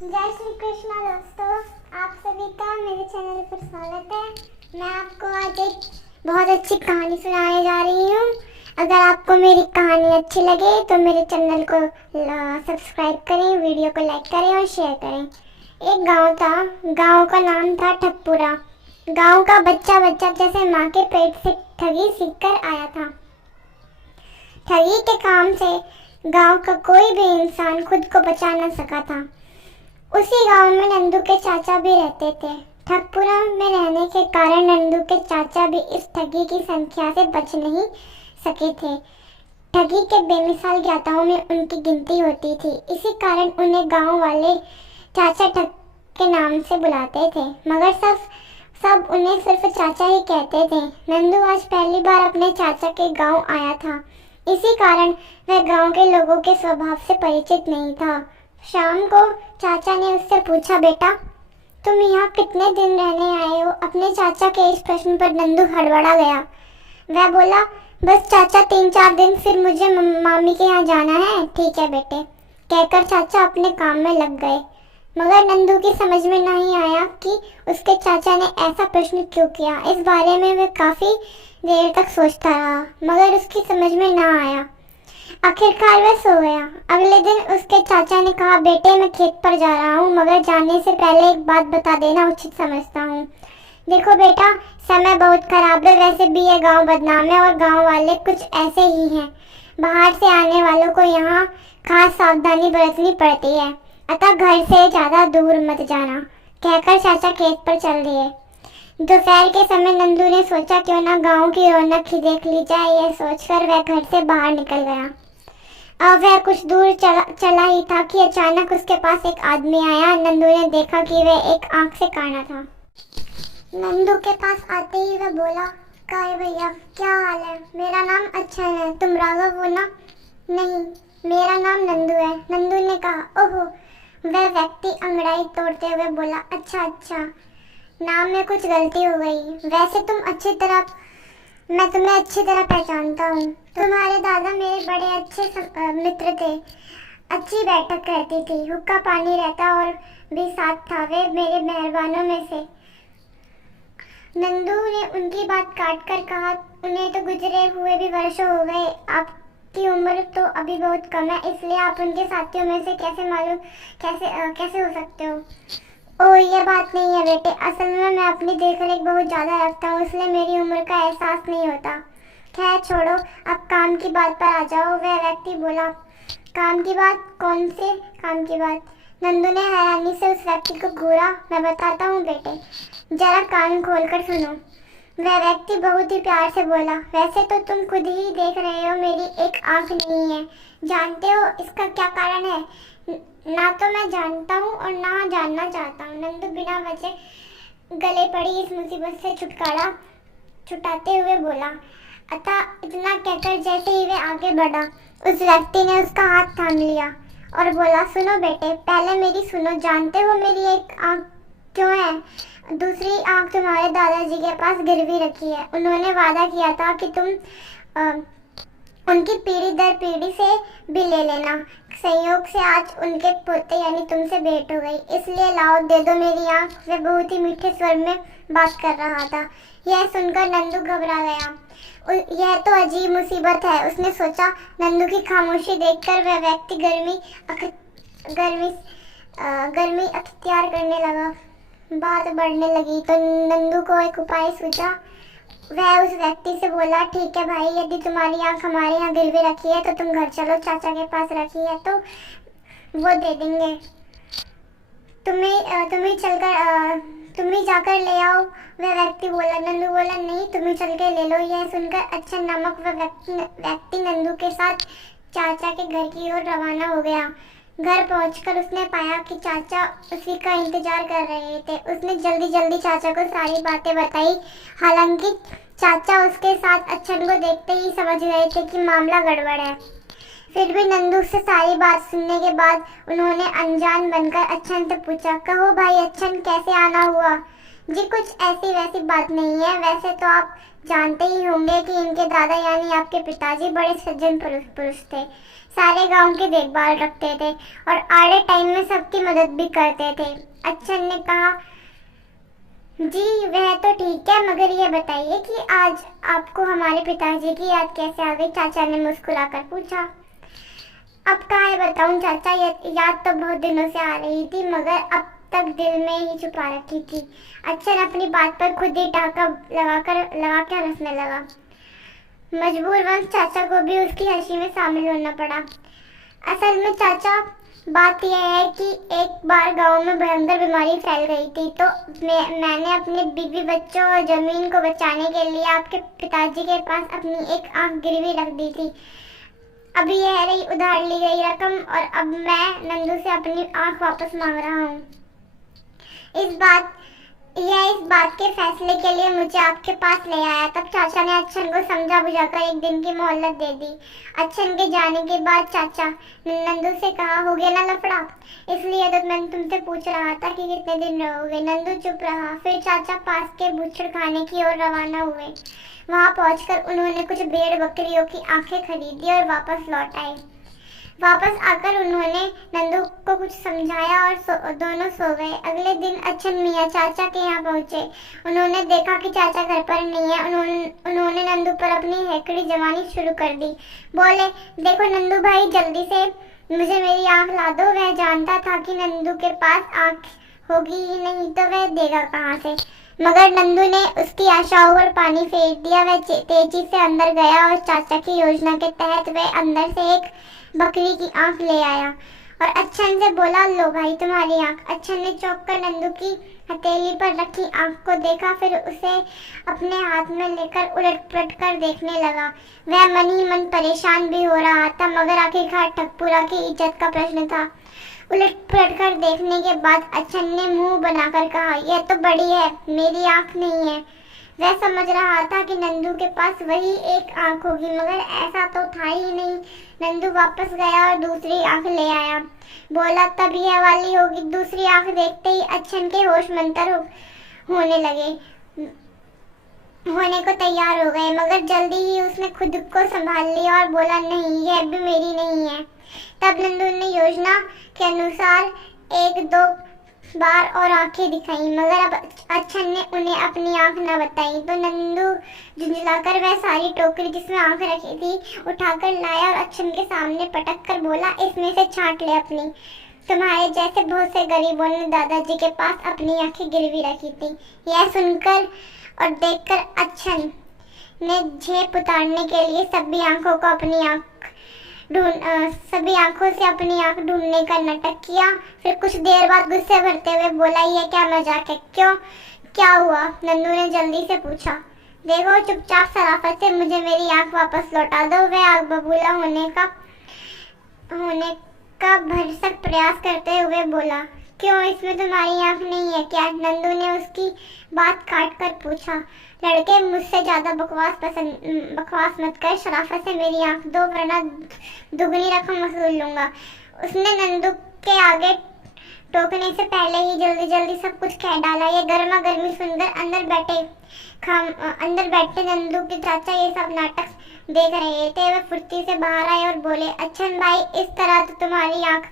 जय श्री कृष्णा दोस्तों, आप सभी का मेरे चैनल पर स्वागत है। मैं आपको आज एक बहुत अच्छी कहानी सुनाने जा रही हूँ। अगर आपको मेरी कहानी अच्छी लगे तो मेरे चैनल को सब्सक्राइब करें, वीडियो को लाइक करें और शेयर करें। एक गांव था, गांव का नाम था ठकपुरा। गांव का बच्चा जैसे माँ के पेट से ठगी सीखकर आया था। ठगी के काम से गांव का कोई भी इंसान खुद को बचा न सका था। उसी गांव में नंदू के चाचा भी रहते थे। ठगपुरा में रहने के कारण नंदू के चाचा भी इस ठगी की संख्या से बच नहीं सके थे। ठगी के बेमिसाल ज्ञाताओं में उनकी गिनती होती थी। इसी कारण उन्हें गांव वाले चाचा ठग के नाम से बुलाते थे, मगर सब उन्हें सिर्फ चाचा ही कहते थे। नंदू आज पहली बार अपने चाचा के गांव आया था। इसी कारण वह गांव के लोगों के स्वभाव से परिचित नहीं था। शाम को चाचा ने उससे पूछा, बेटा तुम यहाँ कितने दिन रहने आए हो? अपने चाचा के इस प्रश्न पर नंदू हड़बड़ा गया। वह बोला, बस चाचा 3-4 दिन, फिर मुझे मामी के यहाँ जाना है। ठीक है बेटे, कहकर चाचा अपने काम में लग गए। मगर नंदू की समझ में नहीं आया कि उसके चाचा ने ऐसा प्रश्न क्यों किया। इस बारे में वह काफी देर तक सोचता रहा, मगर उसकी समझ में ना आया। आखिरकार वह सो गया। अगले दिन उसके चाचा ने कहा, बेटे मैं खेत पर जा रहा हूँ, मगर जाने से पहले एक बात बता देना उचित समझता हूँ। देखो बेटा, समय बहुत खराब है। वैसे भी यह गांव बदनाम है और गांव वाले कुछ ऐसे ही हैं। बाहर से आने वालों को यहाँ खास सावधानी बरतनी पड़ती है, अतः घर से ज्यादा दूर मत जाना। कहकर चाचा खेत पर चल दिए। दोपहर के समय नंदू ने सोचा, क्यों ना गांव की रौनक ही देख ली जाए। यह सोचकर वह घर से बाहर निकल गया। अब वह कुछ दूर चला ही था कि अचानक उसके पास एक आदमी आया। नंदू ने देखा कि वह एक आंख से काना था। नंदू के पास आते ही वह बोला, काय भैया क्या हाल है? मेरा नाम अच्छन है, तुम राघव हो ना? नहीं, मेरा नाम नंदू है। नंदू ने कहा, ओहो। वह व्यक्ति अंगड़ाई तोड़ते हुए बोला, अच्छा, नाम में कुछ गलती हो गई। वैसे मैं तुम्हें अच्छी तरह पहचानता हूँ। तुम्हारे दादा मेरे बड़े अच्छे मित्र थे। अच्छी बैठक रहती थी, हुक्का पानी रहता और भी साथ था। वे मेरे मेहरबानों में से। नंदू ने उनकी बात काट कर कहा, उन्हें तो गुजरे हुए भी वर्षों हो गए। आपकी उम्र तो अभी बहुत कम है, इसलिए आप उनके साथियों में से कैसे हो सकते हो? ओह, ये बात नहीं है बेटे। असल में मैं अपनी देखरेख बहुत ज़्यादा रखता हूँ, इसलिए मेरी उम्र का एहसास नहीं होता। खैर छोड़ो, अब काम की बात पर आ जाओ। वह व्यक्ति बोला, काम की बात? कौन से काम की बात? नंदू ने हैरानी से उस व्यक्ति को घूरा। मैं बताता हूँ बेटे, जरा कान खोलकर सुनो। वह व्यक्ति बहुत ही प्यार से बोला, वैसे तो तुम खुद ही देख रहे हो मेरी एक आँख नहीं है। जानते हो इसका क्या कारण है? ना तो मैं जानता हूँ और ना जानना चाहता हूँ। नंदू बिना वजह गले पड़ी इस मुसीबत से छुटाते हुए बोला। अतः इतना कहकर जैसे ही वह आगे बढ़ा, उस व्यक्ति ने उसका हाथ थाम लिया और बोला, सुनो बेटे, पहले मेरी सुनो। जानते हो मेरी एक आँख क्यों है? दूसरी आँख तुम्हारे दादाजी के पास गिरवी रखी है। उन्होंने वादा किया था कि तुम उनकी पीढ़ी दर पीढ़ी से भी ले लेना। संयोग से आज उनके पोते यानी तुमसे भेंट हो गई, इसलिए लाओ, दे दो मेरी आँख। वह बहुत ही मीठे स्वर में बात कर रहा था। यह सुनकर नंदू घबरा गया। यह तो अजीब मुसीबत है, उसने सोचा। नंदू की खामोशी देखकर वह व्यक्ति गर्मी अख्तियार करने लगा। बात बढ़ने लगी तो नंदू को एक उपाय सूझा। वह उस व्यक्ति से बोला, ठीक है भाई, यदि तुम्हारी आँख हमारे यहाँ गिरवी रखी है तो तुम घर चलो। चाचा के पास रखी है तो वो दे देंगे। तुम ही जाकर ले आओ। वह व्यक्ति बोला। नंदू बोला, नहीं, तुम ही चल के ले लो। यह सुनकर अच्छा नामक वह व्यक्ति नंदू के साथ चाचा के घर की ओर रवाना हो गया। घर पहुंचकर उसने पाया कि चाचा उसी का इंतजार कर रहे थे। उसने जल्दी चाचा को सारी बातें बताई। हालांकि चाचा उसके साथ अच्छन को देखते ही समझ गए थे कि मामला गड़बड़ है। फिर भी नंदू से सारी बात सुनने के बाद उन्होंने अनजान बनकर अच्छन से पूछा, कहो भाई अच्छन, कैसे आना हुआ? जी कुछ ऐसी वैसी बात नहीं है। वैसे तो आप जानते ही होंगे कि इनके दादा यानी आपके पिताजी बड़े सज्जन पुरुष थे। सारे गांव की देखभाल रखते थे और आड़े टाइम में सबकी मदद भी करते थे। अच्छन ने कहा, जी वह तो ठीक है, मगर ये बताइए कि आज आपको हमारे पिताजी की याद कैसे आ गई? चाचा ने मुस्कुराकर पूछा। अब काहे बताऊं चाचा, याद तो बहुत दिनों से आ रही थी, मगर अब तक दिल में ही छुपा रखी थी। अच्छन अपनी बात पर खुद ही टाका लगा के हंसने लगा। मजबूरवश चाचा को भी उसकी हंसी में शामिल होना पड़ा। असल में चाचा, बात यह है कि एक बार गांव में भयंकर बीमारी फैल गई थी, तो मैंने अपने बीवी बच्चों और जमीन को बचाने के लिए आपके पिताजी के पास अपनी एक आंख गिरवी रख दी थी। अभी यह रही उधार ली गई रकम, और अब मैं नंदू से अपनी आंख वापस मांग रहा हूँ। इस बात के फैसले के लिए मुझे आपके पास ले आया। तब चाचा ने अच्छन को समझा बुझाकर एक दिन की मोहलत दे दी। अच्छन के जाने के बाद चाचा ने नंदू से कहा, हो गया ना लफड़ा, इसलिए तो मैं तुमसे पूछ रहा था कि कितने दिन रहोगे। नंदू चुप रहा। फिर चाचा पास के बूचड़ खाने की ओर रवाना हुए। वहां पहुंचकर उन्होंने कुछ भेड़ बकरियों की आंखें खरीदी और वापस लौट आए। वापस आकर उन्होंने नंदू को कुछ समझाया और दोनों सो गए। अगले दिन अच्छन मियाँ चाचा के यहाँ पहुँचे। उन्होंने देखा कि चाचा घर पर नहीं है। उन्होंने नंदू पर अपनी हैकड़ी जमानी शुरू कर दी। बोले, देखो नंदू भाई, जल्दी से मुझे मेरी आँख ला दो। वह जानता था कि नंदू के पास आँख होगी ही नहीं तो वह देगा कहाँ से, मगर नंदू ने उसकी आशाओं पर पानी फेर दिया। वह तेजी से अंदर गया और चाचा की योजना के तहत वह अंदर से एक बकरी की आंख ले आया और अच्छन से बोला, लो भाई तुम्हारी आंख। अच्छन ने चौंक कर नंदू की हथेली पर रखी आंख को देखा, फिर उसे अपने हाथ में लेकर उलट पलट कर देखने लगा। वह मन ही मन परेशान भी हो रहा था, मगर आखिरकार ठगपुरा की इज्जत का प्रश्न था। उलट पलट कर देखने के बाद अच्छन ने मुंह बनाकर कहा, यह तो बड़ी है, मेरी आंख नहीं है। वह समझ रहा था कि नंदू के पास वही एक आंख होगी, मगर ऐसा तो था ही नहीं। नंदू वापस गया और दूसरी आंख ले आया। बोला, तब यह वाली होगी। दूसरी आंख देखते ही अच्छन के होश मंतर होने को तैयार हो गए, मगर जल्दी ही उसने खुद को संभाल लिया और बोला, नहीं, यह भी मेरी नहीं है। तब नंदू ने योजना के अनुसार एक दो बार और आंखें दिखाई, मगर अब अच्छन ने उन्हें अपनी आंख न बताई। तो नंदू झुंझलाकर वह सारी टोकरी जिसमें आंख रखी थी उठाकर लाया और अच्छन के सामने पटक कर बोला, इसमें से छांट ले अपनी। तुम्हारे जैसे बहुत से गरीबों ने दादाजी के पास अपनी आंखें गिरवी रखी थी। यह सुनकर और देखकर अच्छन ने झेप उतारने के लिए सभी आंखों से अपनी आंख ढूंढने का नाटक किया। फिर कुछ देर बाद गुस्से भरते हुए बोला, यह क्या मजाक है? क्यों, क्या हुआ? नंदू ने जल्दी से पूछा। देखो, चुपचाप सराफत से मुझे मेरी आंख वापस लौटा दो। वह आग बबूला होने का भरसक प्रयास करते हुए बोला। क्यों, इसमें तुम्हारी आंख नहीं है क्या? नंदू ने उसकी बात काट कर पूछा। लड़के, मुझसे ज्यादा बकवास मत कर, शराफत से मेरी आंख दो, वरना दुगनी रकम वसूल लूंगा। उसने नंदू के आगे टोकने से पहले ही जल्दी सब कुछ कह डाला। ये गर्मा गर्मी सुनकर अंदर बैठे नंदू के चाचा ये सब नाटक देख रहे थे। वह फुर्ती से बाहर आए और बोले, अच्छन भाई, इस तरह तो तुम्हारी आंख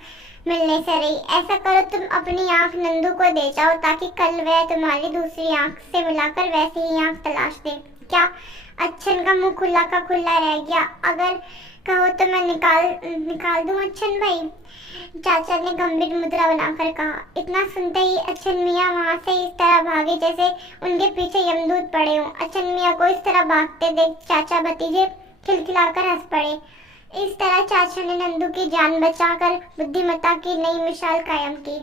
मिलने से रही। ऐसा करो, तुम अपनी आंख नंदू को दे जाओ, ताकि कल वह तुम्हारी दूसरी आंख से मिलाकर वैसी ही आंख तलाश दे। क्या? अच्छन का मुंह खुला का खुला रह गया। अगर कहो तो मैं निकाल दूं अच्छन भाई? चाचा ने गंभीर मुद्रा बनाकर कहा। इतना सुनते ही अच्छन मियाँ वहां से इस तरह भागे जैसे उनके पीछे यमदूत पड़े हों। अच्छन मियाँ को इस तरह भागते देख चाचा भतीजे खिलखिलाकर हंस पड़े। इस तरह चाचा ने नंदू की जान बचाकर बुद्धिमत्ता की नई मिसाल कायम की।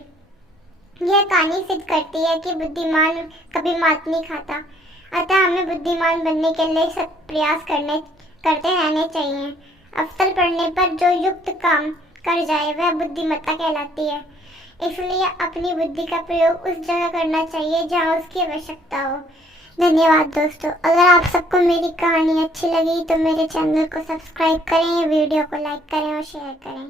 यह कहानी सिद्ध करती है कि बुद्धिमान कभी मात नहीं खाता, अतः हमें बुद्धिमान बनने के लिए सब प्रयास करते रहने चाहिए। अवसर पड़ने पर जो युक्त काम कर जाए वह बुद्धिमत्ता कहलाती है। इसलिए अपनी बुद्धि का प्रयोग उस जगह करना चाहिए जहाँ उसकी आवश्यकता हो। धन्यवाद दोस्तों। अगर आप सबको मेरी कहानी अच्छी लगी तो मेरे चैनल को सब्सक्राइब करें, वीडियो को लाइक करें और शेयर करें।